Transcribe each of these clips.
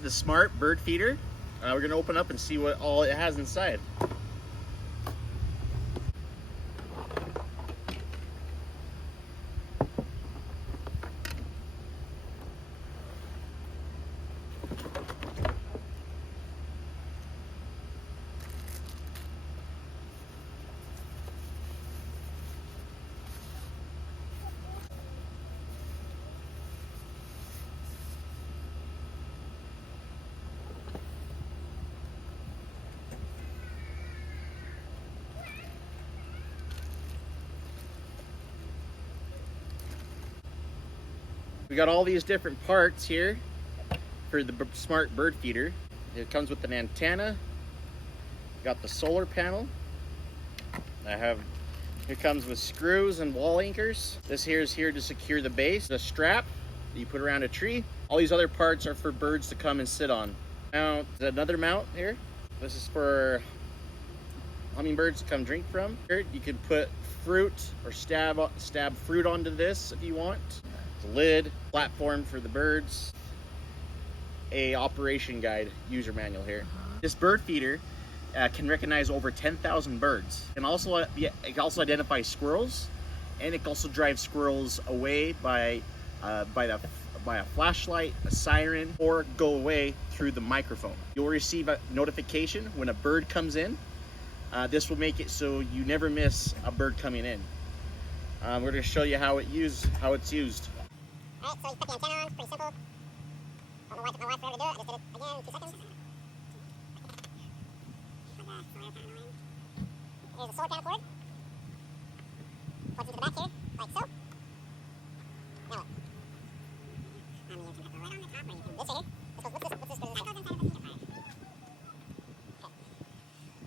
is the Smart Bird Feeder. We're gonna open up and see what all it has inside. We got all these different parts here for the Smart Bird Feeder. It comes with an antenna, got the solar panel. It comes with screws and wall anchors. This here is here to secure the base, the strap that you put around a tree. All these other parts are for birds to come and sit on. Now, another mount here. This is for hummingbirds to come drink from. Here, you can put fruit or stab fruit onto this if you want. The lid, platform for the birds, a operation guide, user manual here. This bird feeder can recognize over 10,000 birds. It also identifies squirrels, and it also drives squirrels away by a flashlight, a siren, or go away through the microphone. You'll receive a notification when a bird comes in. This will make it so you never miss a bird coming in. We're going to show you how it's used. Alright, so you put the antenna on, it's pretty simple. Told my wife forever to do it, I just did it again in 2 seconds. Put the solar panel in. Here's the solar panel cord. Plugs into the back here, like so. Now what? You can put the light on the top, or you can, this right here. What's this goes inside? That goes inside of the heater part.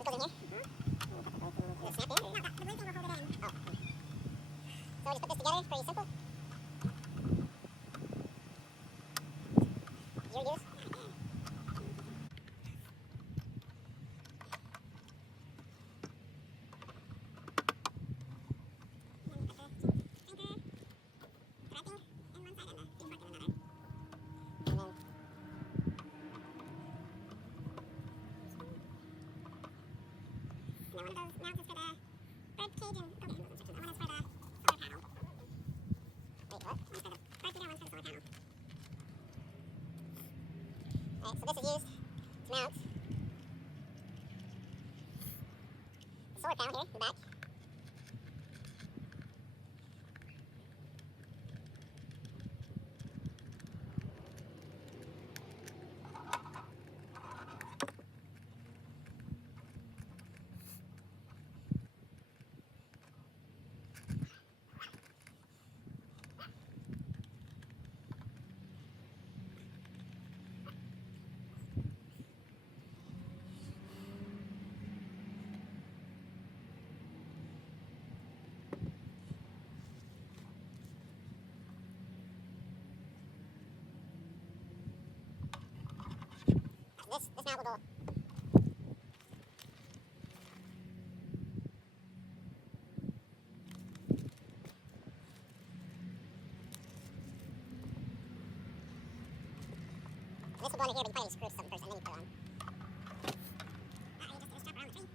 Okay. This goes in here. Does it snap in? No, the blue thing will hold it in. Oh. So we just put this together, it's pretty simple. Your use. One of those mounts is for the bird cage and that one is for the solar panel. Wait, what? One's for the bird feeder, one's for the solar panel. Alright, so this is used to mount the solar panel here in the back. This mount will go. This will go under here, but you probably need to screw something first and then you put it on. You just strap it around the tree.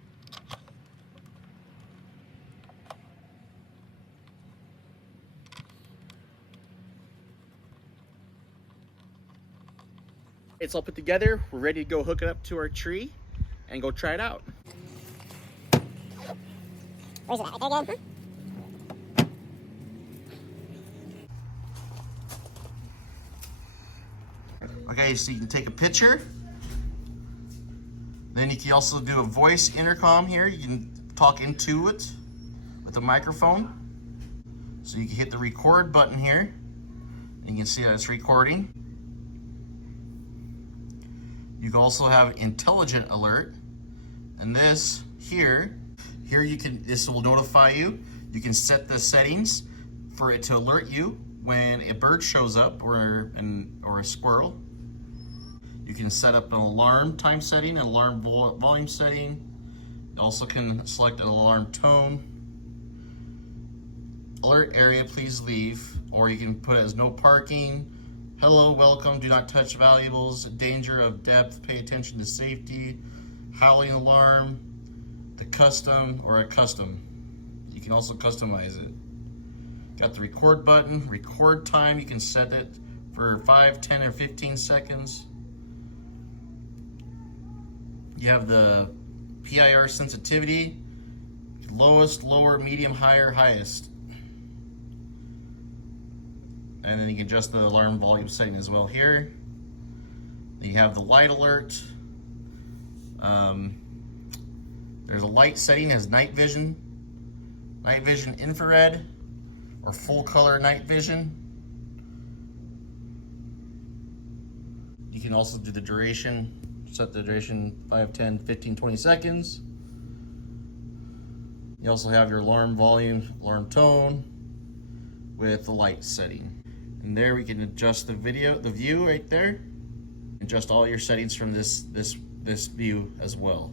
It's all put together. We're ready to go hook it up to our tree and go try it out. Where's it at? Right there again? Okay, so you can take a picture. Then you can also do a voice intercom here. You can talk into it with a microphone. So you can hit the record button here. And you can see that it's recording. You can also have intelligent alert. And this here this will notify you. You can set the settings for it to alert you when a bird shows up or a squirrel. You can set up an alarm time setting, an alarm volume setting. You also can select an alarm tone. Alert area, please leave. Or you can put it as no parking, Hello, welcome, do not touch valuables, danger of depth, pay attention to safety, howling alarm, the custom, or a custom. You can also customize it. Got the record button, record time, you can set it for 5, 10, or 15 seconds. You have the PIR sensitivity, lowest, lower, medium, higher, highest. And then you can adjust the alarm volume setting as well here. Then you have the light alert. There's a light setting as night vision infrared, or full color night vision. You can also do the duration, set the duration 5, 10, 15, 20 seconds. You also have your alarm volume, alarm tone with the light setting. And there we can adjust the view right there. Adjust all your settings from this view as well.